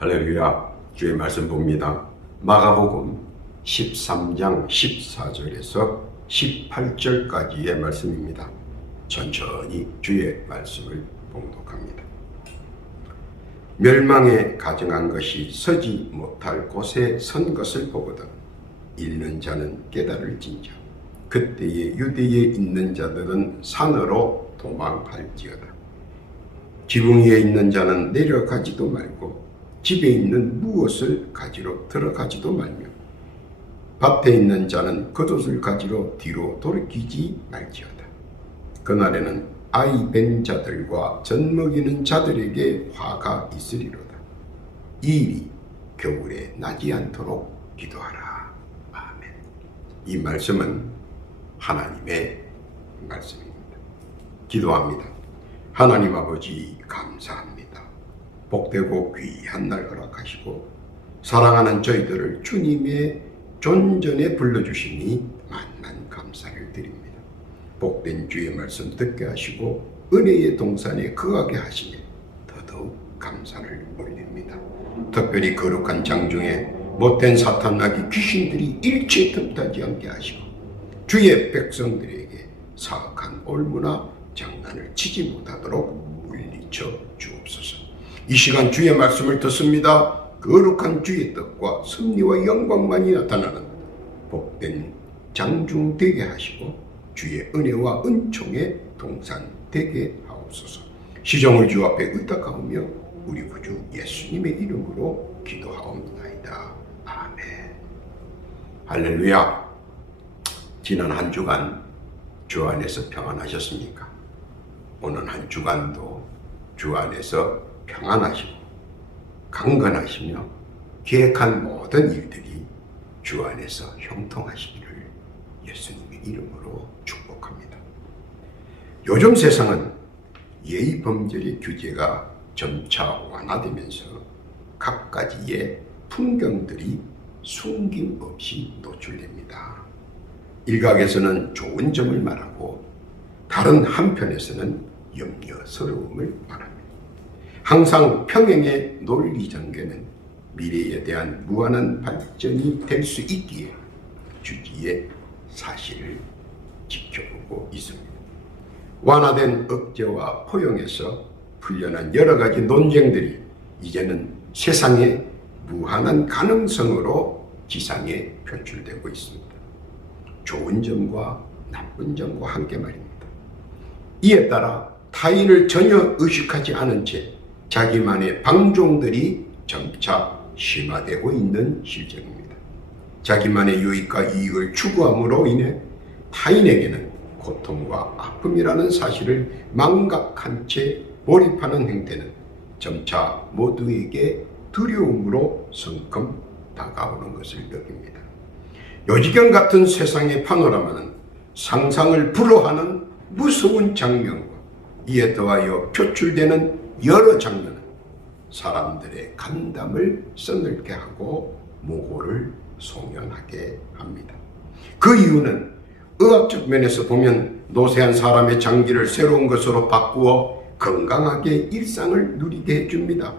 할렐루야. 주의 말씀 봅니다. 마가복음 13장 14절에서 18절까지의 말씀입니다. 천천히 주의 말씀을 봉독합니다. 멸망에 가증한 것이 서지 못할 곳에 선 것을 보거든 읽는 자는 깨달을진저 그때에 유대에 있는 자들은 산으로 도망할지어다. 지붕 위에 있는 자는 내려가지도 말고 집에 있는 무엇을 가지러 들어가지도 말며 밭에 있는 자는 겉옷을 가지러 뒤로 돌이키지 말지어다. 그날에는 아이 벤 자들과 젖 먹이는 자들에게 화가 있으리로다. 이 일이 겨울에 나지 않도록 기도하라. 아멘. 이 말씀은 하나님의 말씀입니다. 기도합니다. 하나님 아버지 감사합니다. 복되고 귀한 날 허락하시고 사랑하는 저희들을 주님의 존전에 불러주시니 만만 감사를 드립니다. 복된 주의 말씀 듣게 하시고 은혜의 동산에 거하게 하시며 더더욱 감사를 올립니다. 특별히 거룩한 장중에 못된 사탄나기 귀신들이 일체 틈타지 않게 하시고 주의 백성들에게 사악한 올무나 장난을 치지 못하도록 물리쳐 주옵소서. 이 시간 주의 말씀을 듣습니다. 거룩한 주의 뜻과 섭리와 영광만이 나타나는 복된 장중 되게 하시고 주의 은혜와 은총의 동산 되게 하옵소서. 시종을 주 앞에 의탁하오며 우리 구주 예수님의 이름으로 기도하옵나이다. 아멘. 할렐루야. 지난 한 주간 주 안에서 평안하셨습니까? 오늘 한 주간도 주 안에서 평안하시고 강건하시며 계획한 모든 일들이 주 안에서 형통하시기를 예수님의 이름으로 축복합니다. 요즘 세상은 예의 범절의 규제가 점차 완화되면서 갖가지의 풍경들이 숨김없이 노출됩니다. 일각에서는 좋은 점을 말하고 다른 한편에서는 염려스러움을 말합니다. 항상 평행의 논리전개는 미래에 대한 무한한 발전이 될 수 있기에 주지의 사실을 지켜보고 있습니다. 완화된 억제와 포용에서 풀려난 여러 가지 논쟁들이 이제는 세상의 무한한 가능성으로 지상에 표출되고 있습니다. 좋은 점과 나쁜 점과 함께 말입니다. 이에 따라 타인을 전혀 의식하지 않은 채 자기만의 방종들이 점차 심화되고 있는 실정입니다. 자기만의 유익과 이익을 추구함으로 인해 타인에게는 고통과 아픔이라는 사실을 망각한 채 몰입하는 행태는 점차 모두에게 두려움으로 성큼 다가오는 것을 느낍니다. 요지경 같은 세상의 파노라마는 상상을 불허하는 무서운 장면과 이에 더하여 표출되는 여러 장면은 사람들의 간담을 써늘게 하고 모호를 소멸하게 합니다. 그 이유는 의학적 면에서 보면 노쇠한 사람의 장기를 새로운 것으로 바꾸어 건강하게 일상을 누리게 해줍니다.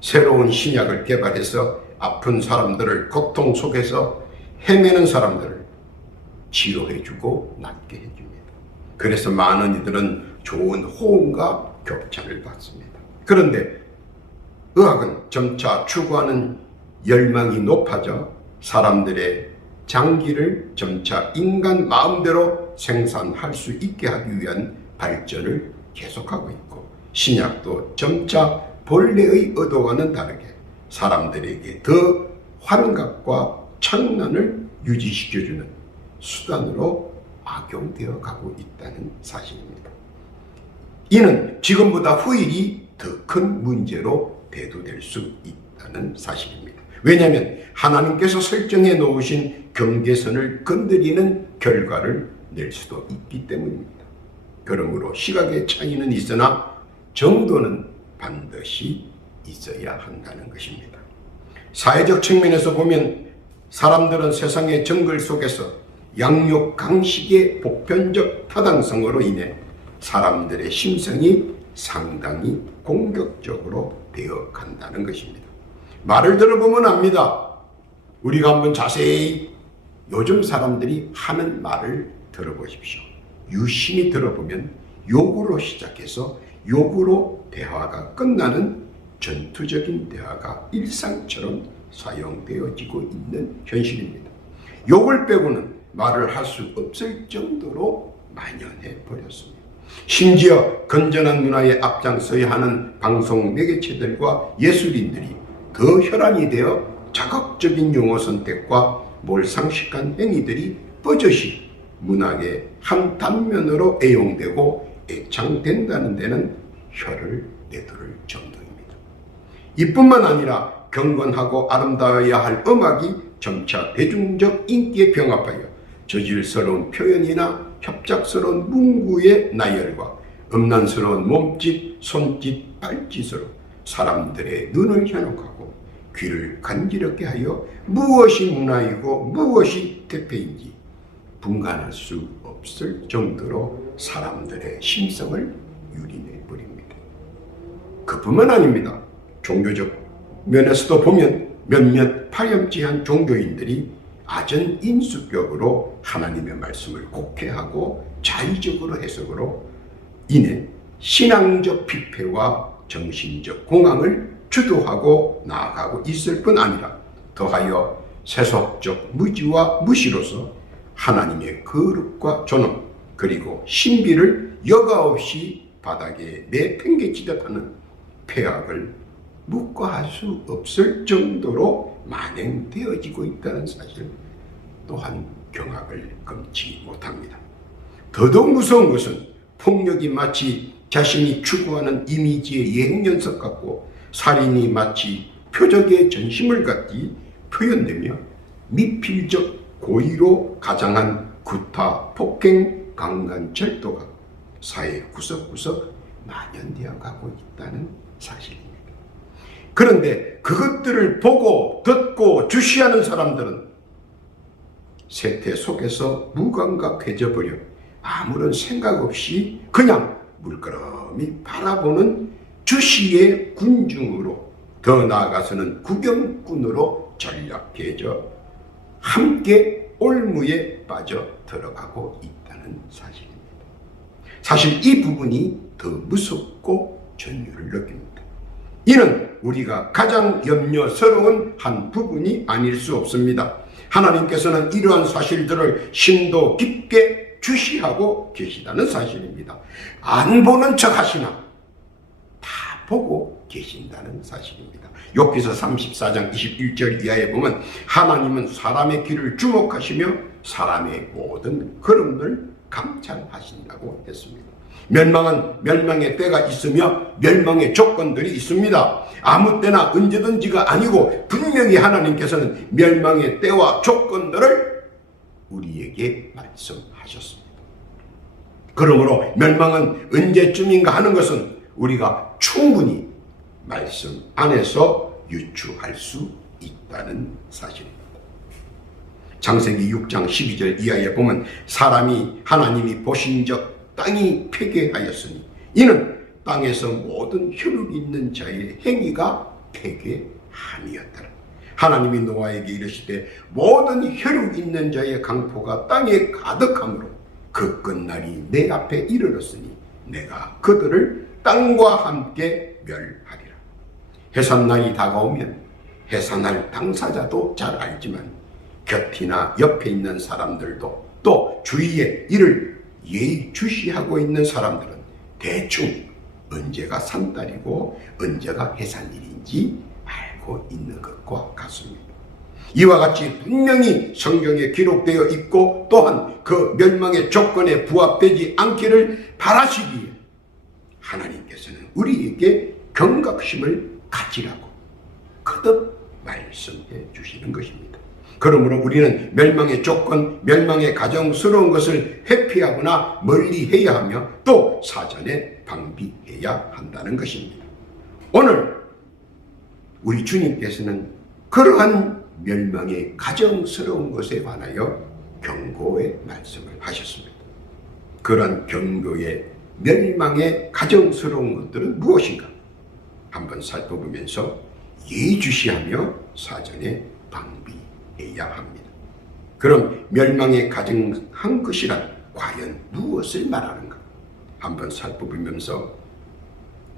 새로운 신약을 개발해서 아픈 사람들을 고통 속에서 헤매는 사람들을 치료해주고 낫게 해줍니다. 그래서 많은 이들은 좋은 호응과 격찬을 받습니다. 그런데 의학은 점차 추구하는 열망이 높아져 사람들의 장기를 점차 인간 마음대로 생산할 수 있게 하기 위한 발전을 계속하고 있고 신약도 점차 본래의 의도와는 다르게 사람들에게 더 환각과 청란을 유지시켜주는 수단으로 악용되어 가고 있다는 사실입니다. 이는 지금보다 후일이 더 큰 문제로 대두될 수 있다는 사실입니다. 왜냐하면 하나님께서 설정해 놓으신 경계선을 건드리는 결과를 낼 수도 있기 때문입니다. 그러므로 시각의 차이는 있으나 정도는 반드시 있어야 한다는 것입니다. 사회적 측면에서 보면 사람들은 세상의 정글 속에서 양육 강식의 보편적 타당성으로 인해 사람들의 심성이 상당히 공격적으로 되어 간다는 것입니다. 말을 들어보면 압니다. 우리가 한번 자세히 요즘 사람들이 하는 말을 들어보십시오. 유심히 들어보면 욕으로 시작해서 욕으로 대화가 끝나는 전투적인 대화가 일상처럼 사용되어지고 있는 현실입니다. 욕을 빼고는 말을 할 수 없을 정도로 만연해 버렸습니다. 심지어 건전한 문화에 앞장서야 하는 방송 매개체들과 예술인들이 더 혈안이 되어 자극적인 용어 선택과 몰상식한 행위들이 버젓이 문학의 한 단면으로 애용되고 애창된다는 데는 혀를 내두를 정도입니다. 이뿐만 아니라 경건하고 아름다워야 할 음악이 점차 대중적 인기에 병합하여 저질스러운 표현이나 협작스러운 문구의 나열과 음란스러운 몸짓, 손짓, 발짓으로 사람들의 눈을 현혹하고 귀를 간지럽게 하여 무엇이 문화이고 무엇이 대패인지 분간할 수 없을 정도로 사람들의 심성을 유린해버립니다. 그뿐만 아닙니다. 종교적 면에서도 보면 몇몇 파렴치한 종교인들이 아전 인수격으로 하나님의 말씀을 곡해하고 자의적으로 해석으로 인해 신앙적 피폐와 정신적 공황을 주도하고 나아가고 있을 뿐 아니라 더하여 세속적 무지와 무시로서 하나님의 거룩과 존엄 그리고 신비를 여과없이 바닥에 내팽개치듯 하는 폐악을 묵과할 수 없을 정도로 만행되어지고 있다는 사실 또한 경악을 금치 못합니다. 더더욱 무서운 것은 폭력이 마치 자신이 추구하는 이미지의 예행연습 같고 살인이 마치 표적의 전심을 갖기 표현되며 미필적 고의로 가장한 구타, 폭행, 강간절도가 사회 구석구석 만연되어 가고 있다는 사실입니다. 그런데 그것들을 보고 듣고 주시하는 사람들은 세태 속에서 무감각해져 버려 아무런 생각 없이 그냥 물끄러미 바라보는 주시의 군중으로 더 나아가서는 구경꾼으로 전락해져 함께 올무에 빠져 들어가고 있다는 사실입니다. 사실 이 부분이 더 무섭고 전율을 느낍니다. 이는 우리가 가장 염려스러운 한 부분이 아닐 수 없습니다. 하나님께서는 이러한 사실들을 심도 깊게 주시하고 계시다는 사실입니다. 안 보는 척 하시나 다 보고 계신다는 사실입니다. 욥기서 34장 21절 이하에 보면 하나님은 사람의 길을 주목하시며 사람의 모든 걸음을 감찰하신다고 했습니다. 멸망은 멸망의 때가 있으며 멸망의 조건들이 있습니다. 아무 때나 언제든지가 아니고 분명히 하나님께서는 멸망의 때와 조건들을 우리에게 말씀하셨습니다. 그러므로 멸망은 언제쯤인가 하는 것은 우리가 충분히 말씀 안에서 유추할 수 있다는 사실입니다. 창세기 6장 12절 이하에 보면 사람이 하나님이 보신 적 땅이 폐괴하였으니 이는 땅에서 모든 혈육이 있는 자의 행위가 폐괴함이었더라. 하나님이 노아에게 이르시되 모든 혈육 있는 자의 강포가 땅에 가득하므로 그 끝날이 내 앞에 이르렀으니 내가 그들을 땅과 함께 멸하리라. 해산날이 다가오면 해산할 당사자도 잘 알지만 곁이나 옆에 있는 사람들도 또 주위에 이를 예의주시하고 있는 사람들은 대충 언제가 산달이고 언제가 해산일인지 알고 있는 것과 같습니다. 이와 같이 분명히 성경에 기록되어 있고 또한 그 멸망의 조건에 부합되지 않기를 바라시기에 하나님께서는 우리에게 경각심을 가지라고 거듭 말씀해 주시는 것입니다. 그러므로 우리는 멸망의 조건, 멸망의 가정스러운 것을 회피하거나 멀리해야 하며 또 사전에 방비해야 한다는 것입니다. 오늘 우리 주님께서는 그러한 멸망의 가정스러운 것에 관하여 경고의 말씀을 하셨습니다. 그러한 경고의 멸망의 가정스러운 것들은 무엇인가? 한번 살펴보면서 예의주시하며 사전에 방비해야 합니다. 그럼 멸망에 가증한 것이란 과연 무엇을 말하는가? 한번 살펴보면서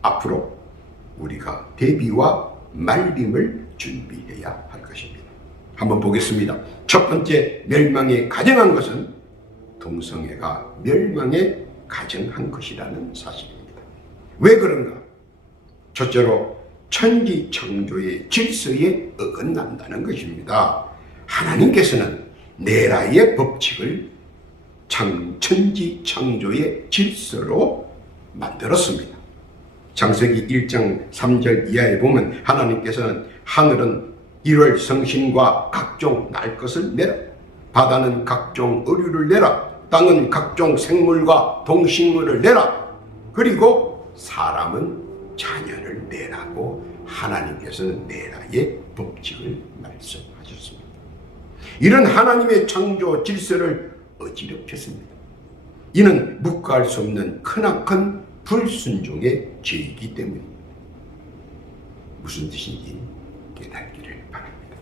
앞으로 우리가 대비와 말림을 준비해야 할 것입니다. 한번 보겠습니다. 첫 번째, 멸망에 가증한 것은 동성애가 멸망에 가증한 것이라는 사실입니다. 왜 그런가? 첫째로 천지 창조의 질서에 어긋난다는 것입니다. 하나님께서는 내라의 법칙을 천지 창조의 질서로 만들었습니다. 창세기 1장 3절 이하에 보면 하나님께서는 하늘은 1월 성신과 각종 날 것을 내라, 바다는 각종 어류를 내라, 땅은 각종 생물과 동식물을 내라, 그리고 사람은 자녀를 내라고 하나님께서는 내라의 법칙을 말씀하셨습니다. 이런 하나님의 창조 질서를 어지럽혔습니다. 이는 묵과할 수 없는 크나큰 불순종의 죄이기 때문입니다. 무슨 뜻인지 깨닫기를 바랍니다.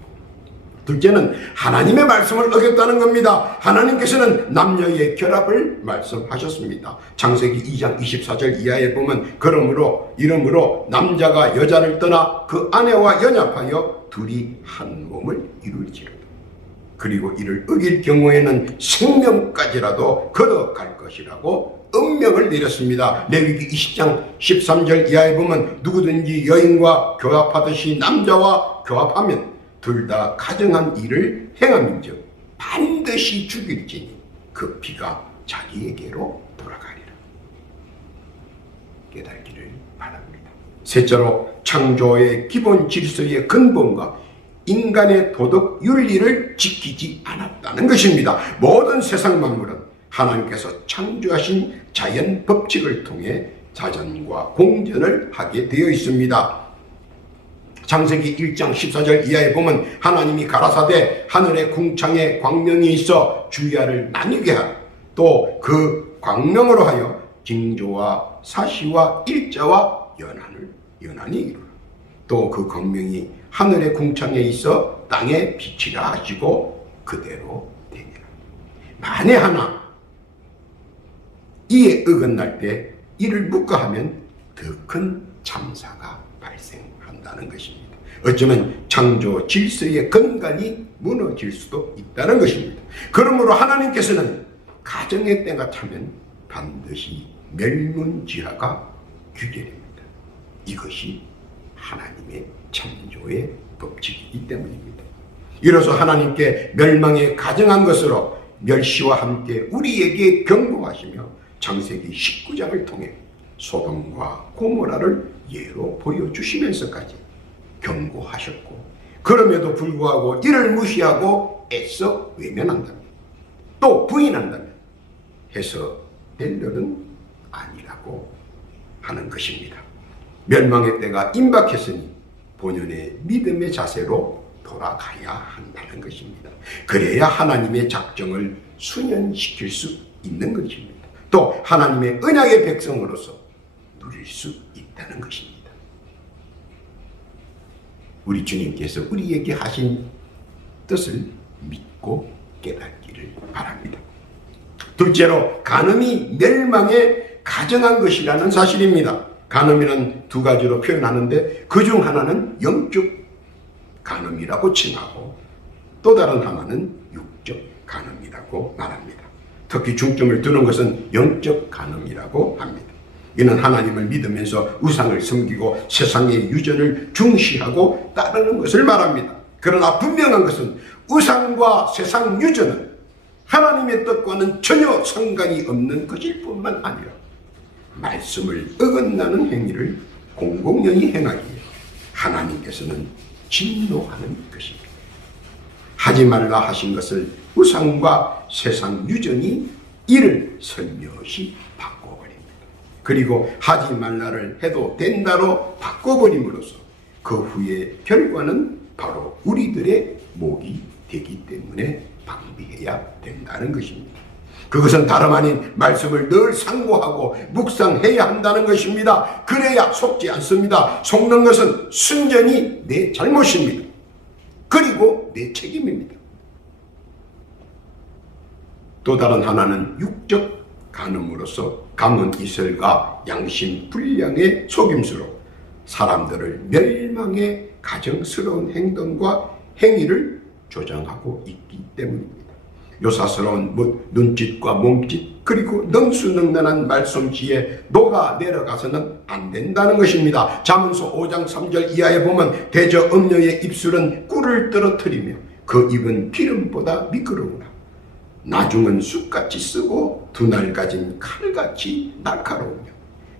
둘째는 하나님의 말씀을 어겼다는 겁니다. 하나님께서는 남녀의 결합을 말씀하셨습니다. 창세기 2장 24절 이하에 보면 이러므로 남자가 여자를 떠나 그 아내와 연합하여 둘이 한 몸을 이룰지로다. 그리고 이를 어길 경우에는 생명까지라도 걷어갈 것이라고 음명을 내렸습니다. 레위기 20장 13절 이하에 보면 누구든지 여인과 교합하듯이 남자와 교합하면 둘 다 가정한 일을 행함인즉 반드시 죽일지니 그 피가 자기에게로 돌아가리라. 깨닫기를 바랍니다. 셋째로 창조의 기본 질서의 근본과 인간의 도덕 윤리를 지키지 않았다는 것입니다. 모든 세상 만물은 하나님께서 창조하신 자연 법칙을 통해 자전과 공전을 하게 되어 있습니다. 창세기 1장 14절 이하에 보면 하나님이 가라사대 하늘의 궁창에 광명이 있어 주야를 나뉘게 하라. 또 그 광명으로 하여 징조와 사시와 일자와 연한이 이루라. 또 그 광명이 하늘의 궁창에 있어 땅에 비치라 하시고 그대로 되니라. 만에 하나 이에 어긋날 때 이를 묵과하면 더 큰 참사가 발생한다는 것입니다. 어쩌면 창조 질서의 근간이 무너질 수도 있다는 것입니다. 그러므로 하나님께서는 가정의 때가 차면 반드시 멸문지화가 규결됩니다. 이것이 하나님의 창조의 법칙이기 때문입니다. 이로써 하나님께 멸망에 가증한 것으로 멸시와 함께 우리에게 경고하시며 창세기 19장을 통해 소돔과 고모라를 예로 보여주시면서까지 경고하셨고, 그럼에도 불구하고 이를 무시하고 애써 외면한다면 또 부인한다면 해서될 일은 아니라고 하는 것입니다. 멸망의 때가 임박했으니 본연의 믿음의 자세로 돌아가야 한다는 것입니다. 그래야 하나님의 작정을 순현시킬 수 있는 것입니다. 또 하나님의 언약의 백성으로서 누릴 수 있다는 것입니다. 우리 주님께서 우리에게 하신 뜻을 믿고 깨닫기를 바랍니다. 둘째로 간음이 멸망에 가증한 것이라는 사실입니다. 간음이는 두 가지로 표현하는데 그 중 하나는 영적 간음이라고 칭하고 또 다른 하나는 육적 간음이라고 말합니다. 특히 중점을 두는 것은 영적 간음이라고 합니다. 이는 하나님을 믿으면서 우상을 섬기고 세상의 유전을 중시하고 따르는 것을 말합니다. 그러나 분명한 것은 우상과 세상 유전은 하나님의 뜻과는 전혀 상관이 없는 것일 뿐만 아니라 말씀을 어긋나는 행위를 공공연히 행하기에 하나님께서는 진노하는 것입니다. 하지 말라 하신 것을 우상과 세상 유전이 이를 슬며시 바꿔버립니다. 그리고 하지 말라를 해도 된다로 바꿔버림으로써 그 후의 결과는 바로 우리들의 목이 되기 때문에 방비해야 된다는 것입니다. 그것은 다름 아닌 말씀을 늘 상고하고 묵상해야 한다는 것입니다. 그래야 속지 않습니다. 속는 것은 순전히 내 잘못입니다. 그리고 내 책임입니다. 또 다른 하나는 육적 간음으로서 감은 이슬과 양심 불량의 속임수로 사람들을 멸망의 가정스러운 행동과 행위를 조장하고 있기 때문입니다. 요사스러운 눈짓과 몸짓 그리고 능수능란한 말솜씨에 녹아 내려가서는 안 된다는 것입니다. 잠언서 5장 3절 이하에 보면 대저 음녀의 입술은 꿀을 떨어뜨리며 그 입은 기름보다 미끄러우나 나중은 쑥같이 쓰고 두날 가진 칼같이 날카로우며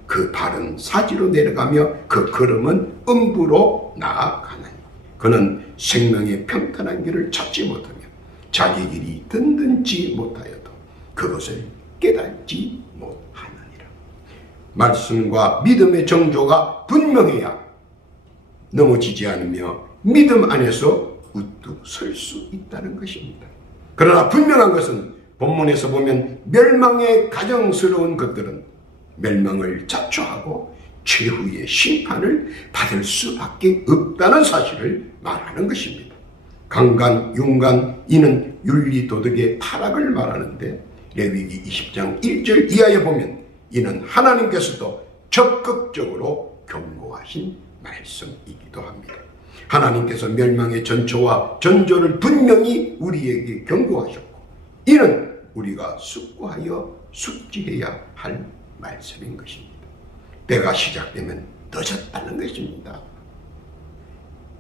그 발은 사지로 내려가며 그 걸음은 음부로 나아가나니 그는 생명의 평탄한 길을 찾지 못하며 자기 길이 든든지 못하여도 그것을 깨닫지 못하느니라. 말씀과 믿음의 정조가 분명해야 넘어지지 않으며 믿음 안에서 우뚝 설 수 있다는 것입니다. 그러나 분명한 것은 본문에서 보면 멸망의 가정스러운 것들은 멸망을 자초하고 최후의 심판을 받을 수밖에 없다는 사실을 말하는 것입니다. 강간, 윤간, 이는 윤리 도덕의 타락을 말하는데 레위기 20장 1절 이하에 보면 이는 하나님께서도 적극적으로 경고하신 말씀이기도 합니다. 하나님께서 멸망의 전초와 전조를 분명히 우리에게 경고하셨고 이는 우리가 숙고하여 숙지해야 할 말씀인 것입니다. 때가 시작되면 늦었다는 것입니다.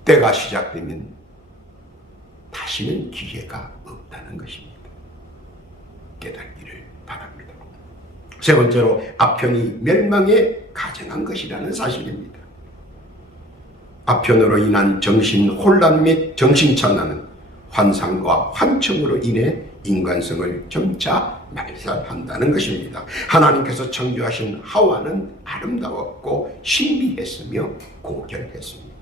때가 시작되면 다시는 기회가 없다는 것입니다. 깨닫기를 바랍니다. 세 번째로 아편이 멸망에 가정한 것이라는 사실입니다. 아편으로 인한 정신 혼란 및 정신착란은 환상과 환청으로 인해 인간성을 점차 말살한다는 것입니다. 하나님께서 창조하신 하와는 아름다웠고 신비했으며 고결했습니다.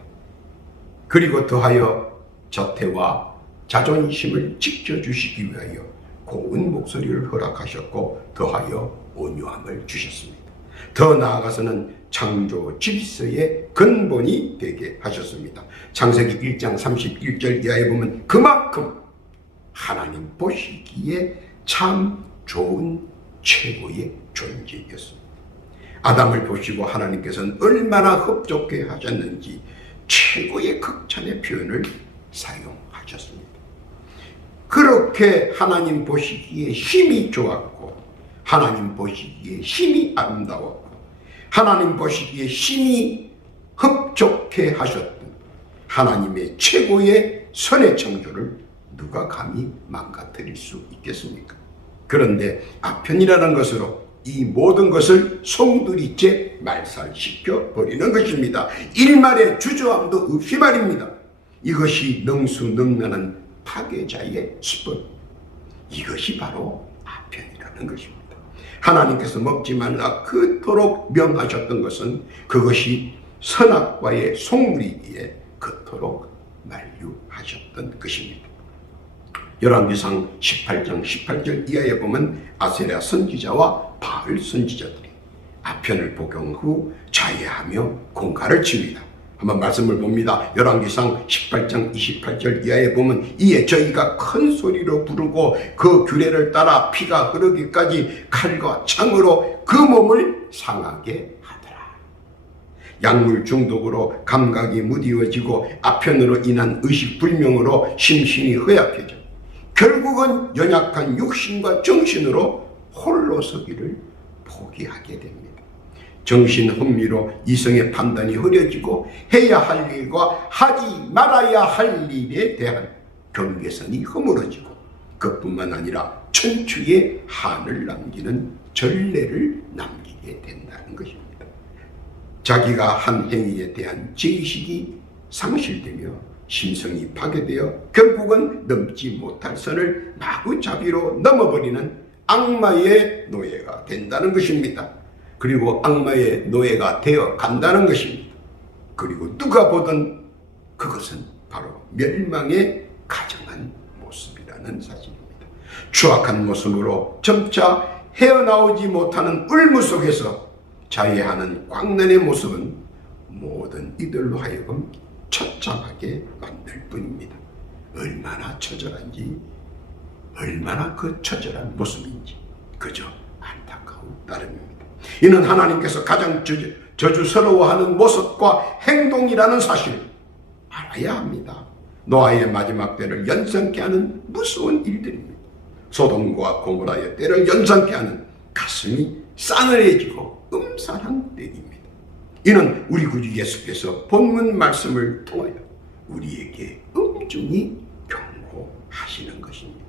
그리고 더하여 저태와 자존심을 지켜주시기 위하여 고운 목소리를 허락하셨고 더하여 온유함을 주셨습니다. 더 나아가서는 창조 질서의 근본이 되게 하셨습니다. 창세기 1장 31절 이하에 보면 그만큼 하나님 보시기에 참 좋은 최고의 존재였습니다. 아담을 보시고 하나님께서는 얼마나 흡족해 하셨는지 최고의 극찬의 표현을 사용하셨습니다. 그렇게 하나님 보시기에 힘이 좋았고 하나님 보시기에 힘이 아름다웠고 하나님 보시기에 힘이 흡족해 하셨던 하나님의 최고의 선의 창조를 누가 감히 망가뜨릴 수 있겠습니까? 그런데 아편이라는 것으로 이 모든 것을 송두리째 말살시켜 버리는 것입니다. 일말의 주저함도 없이 말입니다. 이것이 능수능란한 파괴자의 수법, 이것이 바로 아편이라는 것입니다. 하나님께서 먹지 말라 그토록 명하셨던 것은 그것이 선악과의 송두리기에 그토록 만류하셨던 것입니다. 열왕기상 18장 18절 이하에 보면 아세라 선지자와 바알 선지자들이 아편을 복용 후 자해하며 공갈을 치웁니다. 한번 말씀을 봅니다. 열왕기상 18장 28절 이하에 보면 이에 저희가 큰 소리로 부르고 그 규례를 따라 피가 흐르기까지 칼과 창으로 그 몸을 상하게 하더라. 약물 중독으로 감각이 무디어지고 아편으로 인한 의식불명으로 심신이 허약해져 결국은 연약한 육신과 정신으로 홀로 서기를 포기하게 됩니다. 정신 혼미로 이성의 판단이 흐려지고 해야 할 일과 하지 말아야 할 일에 대한 경계선이 허물어지고 그뿐만 아니라 천추의 한을 남기는 전례를 남기게 된다는 것입니다. 자기가 한 행위에 대한 죄의식이 상실되며 심성이 파괴되어 결국은 넘지 못할 선을 마구잡이로 넘어버리는 악마의 노예가 된다는 것입니다. 그리고 악마의 노예가 되어 간다는 것입니다. 그리고 누가 보든 그것은 바로 멸망에 가정한 모습이라는 사실입니다. 추악한 모습으로 점차 헤어나오지 못하는 울무 속에서 자해하는 광년의 모습은 모든 이들로 하여금 처참하게 만들 뿐입니다. 얼마나 처절한지, 얼마나 그 처절한 모습인지 그저 안타까운 따름입니다. 이는 하나님께서 가장 저주스러워하는 모습과 행동이라는 사실을 알아야 합니다. 노아의 마지막 때를 연상케 하는 무서운 일들입니다. 소돔과 고모라의 때를 연상케 하는 가슴이 싸늘해지고 음산한 때입니다. 이는 우리 구주 예수께서 본문 말씀을 통하여 우리에게 엄중히 경고하시는 것입니다.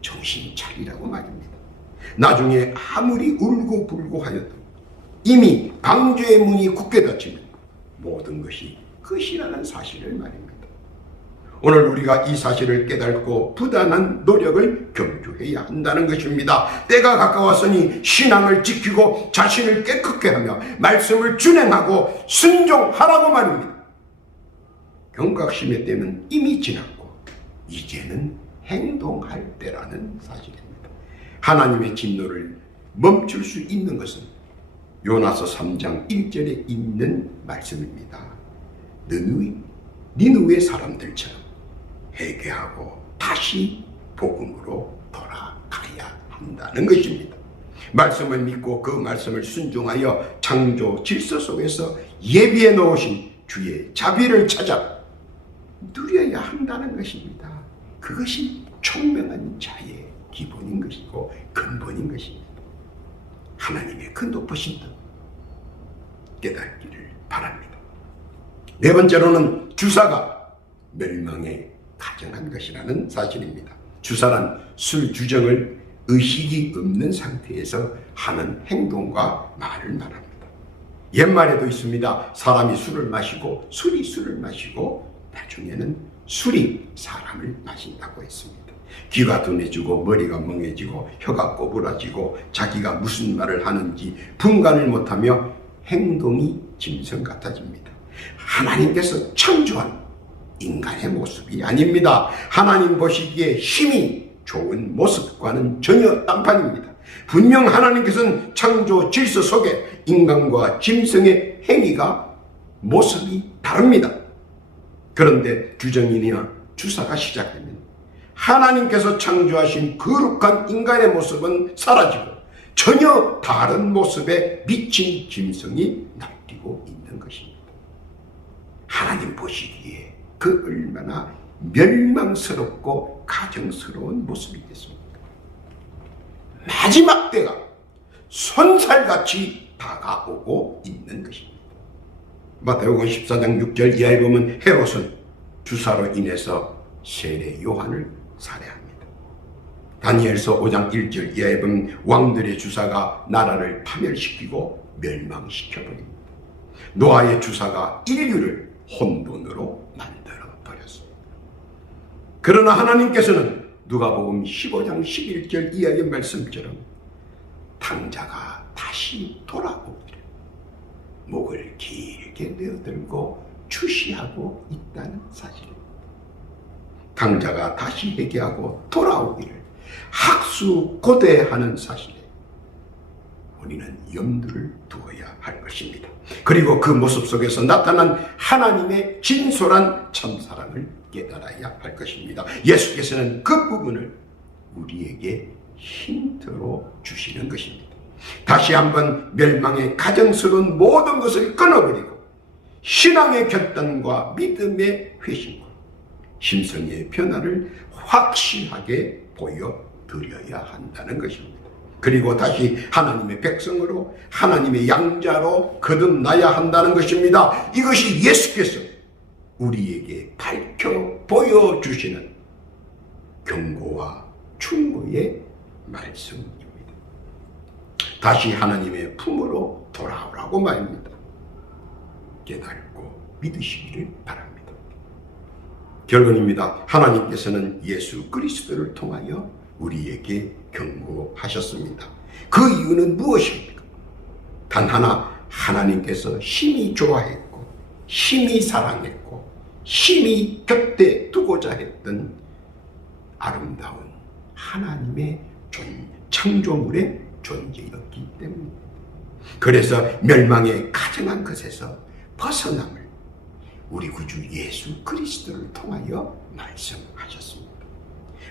정신 차리라고 말입니다. 나중에 아무리 울고불고 하여도 이미 방주의 문이 굳게 닫히면 모든 것이 끝이라는 사실을 말입니다. 오늘 우리가 이 사실을 깨닫고 부단한 노력을 경주해야 한다는 것입니다. 때가 가까웠으니 신앙을 지키고 자신을 깨끗게 하며 말씀을 준행하고 순종하라고 말입니다. 경각심의 때는 이미 지났고 이제는 행동할 때라는 사실입니다. 하나님의 진노를 멈출 수 있는 것은 요나서 3장 1절에 있는 말씀입니다. 니느웨 사람들처럼 회개하고 다시 복음으로 돌아가야 한다는 것입니다. 말씀을 믿고 그 말씀을 순종하여 창조 질서 속에서 예비해 놓으신 주의 자비를 찾아 누려야 한다는 것입니다. 그것이 총명한 자의 기본인 것이고 근본인 것입니다. 하나님의 그 높으신 뜻 깨닫기를 바랍니다. 네 번째로는 주사가 멸망에 가정한 것이라는 사실입니다. 주사란 술 주정을 의식이 없는 상태에서 하는 행동과 말을 말합니다. 옛말에도 있습니다. 사람이 술을 마시고 술이 술을 마시고 나중에는 술이 사람을 마신다고 했습니다. 귀가 둔해지고 머리가 멍해지고 혀가 꼬부라지고 자기가 무슨 말을 하는지 분간을 못하며 행동이 짐승 같아집니다. 하나님께서 창조한 인간의 모습이 아닙니다. 하나님 보시기에 힘이 좋은 모습과는 전혀 딴판입니다. 분명 하나님께서는 창조 질서 속에 인간과 짐승의 행위가 모습이 다릅니다. 그런데 규정이나 주사가 시작되면 하나님께서 창조하신 거룩한 인간의 모습은 사라지고 전혀 다른 모습에 미친 짐승이 날뛰고 있는 것입니다. 하나님 보시기에 그 얼마나 멸망스럽고 가증스러운 모습이겠습니까? 마지막 때가 손살같이 다가오고 있는 것입니다. 마태복음 14장 6절 이하에 보면 헤롯은 주사로 인해서 세례 요한을 살해합니다. 다니엘서 5장 1절 이하에 보면 왕들의 주사가 나라를 파멸시키고 멸망시켜버립니다. 노아의 주사가 인류를 혼돈으로 만들어버렸습니다. 그러나 하나님께서는 누가복음 15장 11절 이하의 말씀처럼 탕자가 다시 돌아오기를 목을 길게 내어들고 추시하고 있다는 사실입니다. 탕자가 다시 회개하고 돌아오기를 학수고대하는 사실에 우리는 염두를 두어야 할 것입니다. 그리고 그 모습 속에서 나타난 하나님의 진솔한 참사랑을 깨달아야 할 것입니다. 예수께서는 그 부분을 우리에게 힌트로 주시는 것입니다. 다시 한번 멸망의 가증스러운 모든 것을 끊어버리고 신앙의 결단과 믿음의 회심과 심성의 변화를 확실하게 보여드려야 한다는 것입니다. 그리고 다시 하나님의 백성으로 하나님의 양자로 거듭나야 한다는 것입니다. 이것이 예수께서 우리에게 밝혀 보여주시는 경고와 충고의 말씀입니다. 다시 하나님의 품으로 돌아오라고 말입니다. 깨닫고 믿으시기를 바랍니다. 결론입니다. 하나님께서는 예수 그리스도를 통하여 우리에게 경고하셨습니다. 그 이유는 무엇입니까? 단 하나, 하나님께서 심히 좋아했고 심히 사랑했고 심히 곁에 두고자 했던 아름다운 하나님의 창조물의 존재였기 때문입니다. 그래서 멸망에 가증한 것에서 벗어남을 우리 구주 예수 그리스도를 통하여 말씀하셨습니다.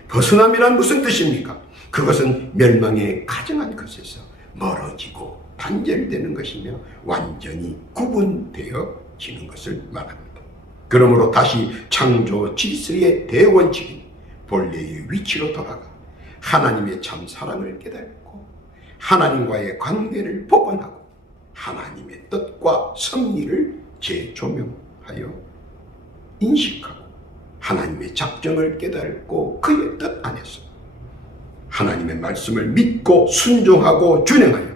벗어남이란 무슨 뜻입니까? 그것은 멸망에 가증한 것에서 멀어지고 단절되는 것이며 완전히 구분되어지는 것을 말합니다. 그러므로 다시 창조 질서의 대원칙인 본래의 위치로 돌아가 하나님의 참 사랑을 깨닫고 하나님과의 관계를 복원하고 하나님의 뜻과 섭리를 재조명하여 인식하고 하나님의 작정을 깨닫고 그의 뜻 안에서 하나님의 말씀을 믿고 순종하고 준행하여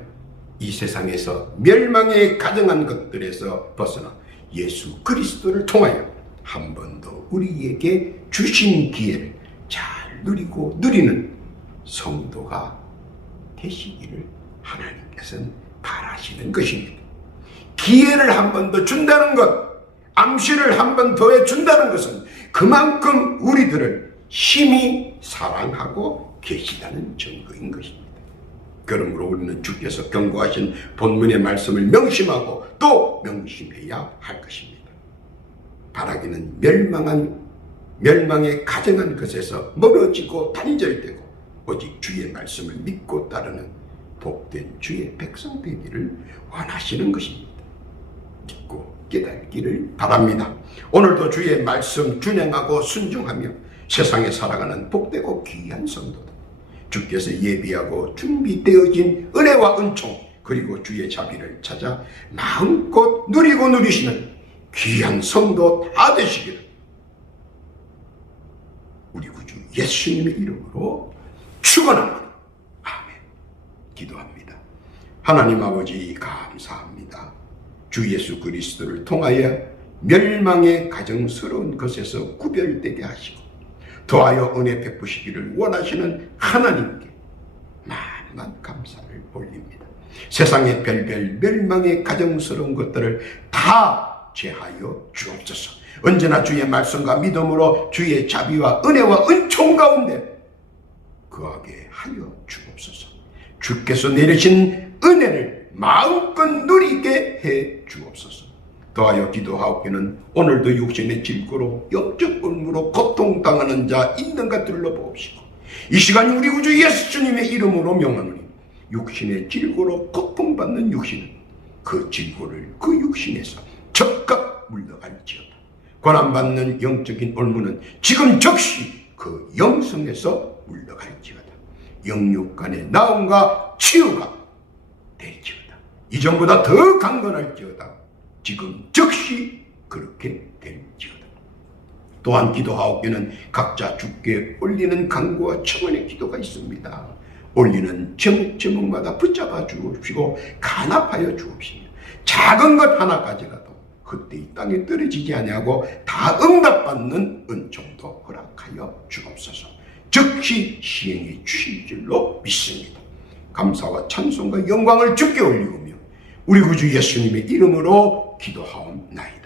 이 세상에서 멸망에 가증한 것들에서 벗어나 예수 그리스도를 통하여 한 번 더 우리에게 주신 기회를 잘 누리고 누리는 성도가 되시기를 하나님께서는 바라시는 것입니다. 기회를 한 번 더 준다는 것, 암시를 한 번 더 해준다는 것은 그만큼 우리들을 심히 사랑하고 계시다는 증거인 것입니다. 그러므로 우리는 주께서 경고하신 본문의 말씀을 명심하고 또 명심해야 할 것입니다. 바라기는 멸망에 가증한 것에서 멀어지고 단절되고 오직 주의 말씀을 믿고 따르는 복된 주의 백성 되기를 원하시는 것입니다. 믿고 깨닫기를 바랍니다. 오늘도 주의 말씀 준행하고 순종하며 세상에 살아가는 복되고 귀한 성도들, 주께서 예비하고 준비되어진 은혜와 은총 그리고 주의 자비를 찾아 마음껏 누리고 누리시는 귀한 성도 다 되시기를 우리 구주 예수님의 이름으로 축원합니다. 아멘. 기도합니다. 하나님 아버지 감사합니다. 주 예수 그리스도를 통하여 멸망의 가정스러운 것에서 구별되게 하시고 더하여 은혜 베푸시기를 원하시는 하나님께 만만 감사를 올립니다. 세상의 별별 멸망의 가정스러운 것들을 다 제하여 주옵소서. 언제나 주의 말씀과 믿음으로 주의 자비와 은혜와 은총 가운데 거하게 하여 주옵소서. 주께서 내리신 은혜를 마음껏 누리게 해 주옵소서. 더하여 기도하옵기는 오늘도 육신의 질고로 영적 굶으로 고통당하는 자 있는가 둘러보옵시고 이 시간 우리 구주 예수 주님의 이름으로 명하노니 육신의 질고로 고통받는 육신은 그 질고를 그 육신에서 적각 물러갈지어다. 고난받는 영적인 올무는 지금 즉시 그 영성에서 물러갈지어다. 영육간의 나음과 치유가 될지어다. 이전보다 더 강건할지어다. 지금 즉시 그렇게 될지어다. 또한 기도하옵기는 각자 주께 올리는 간구와 청원의 기도가 있습니다. 올리는 제목마다 붙잡아 주옵시고 간합하여 주옵시며 작은 것 하나 가져가도 그때 이 땅에 떨어지지 아니하고 다 응답받는 은총도 허락하여 주옵소서. 즉시 시행해 주실 줄로 믿습니다. 감사와 찬송과 영광을 주께 올리오며 우리 구주 예수님의 이름으로 기도하옵나이다.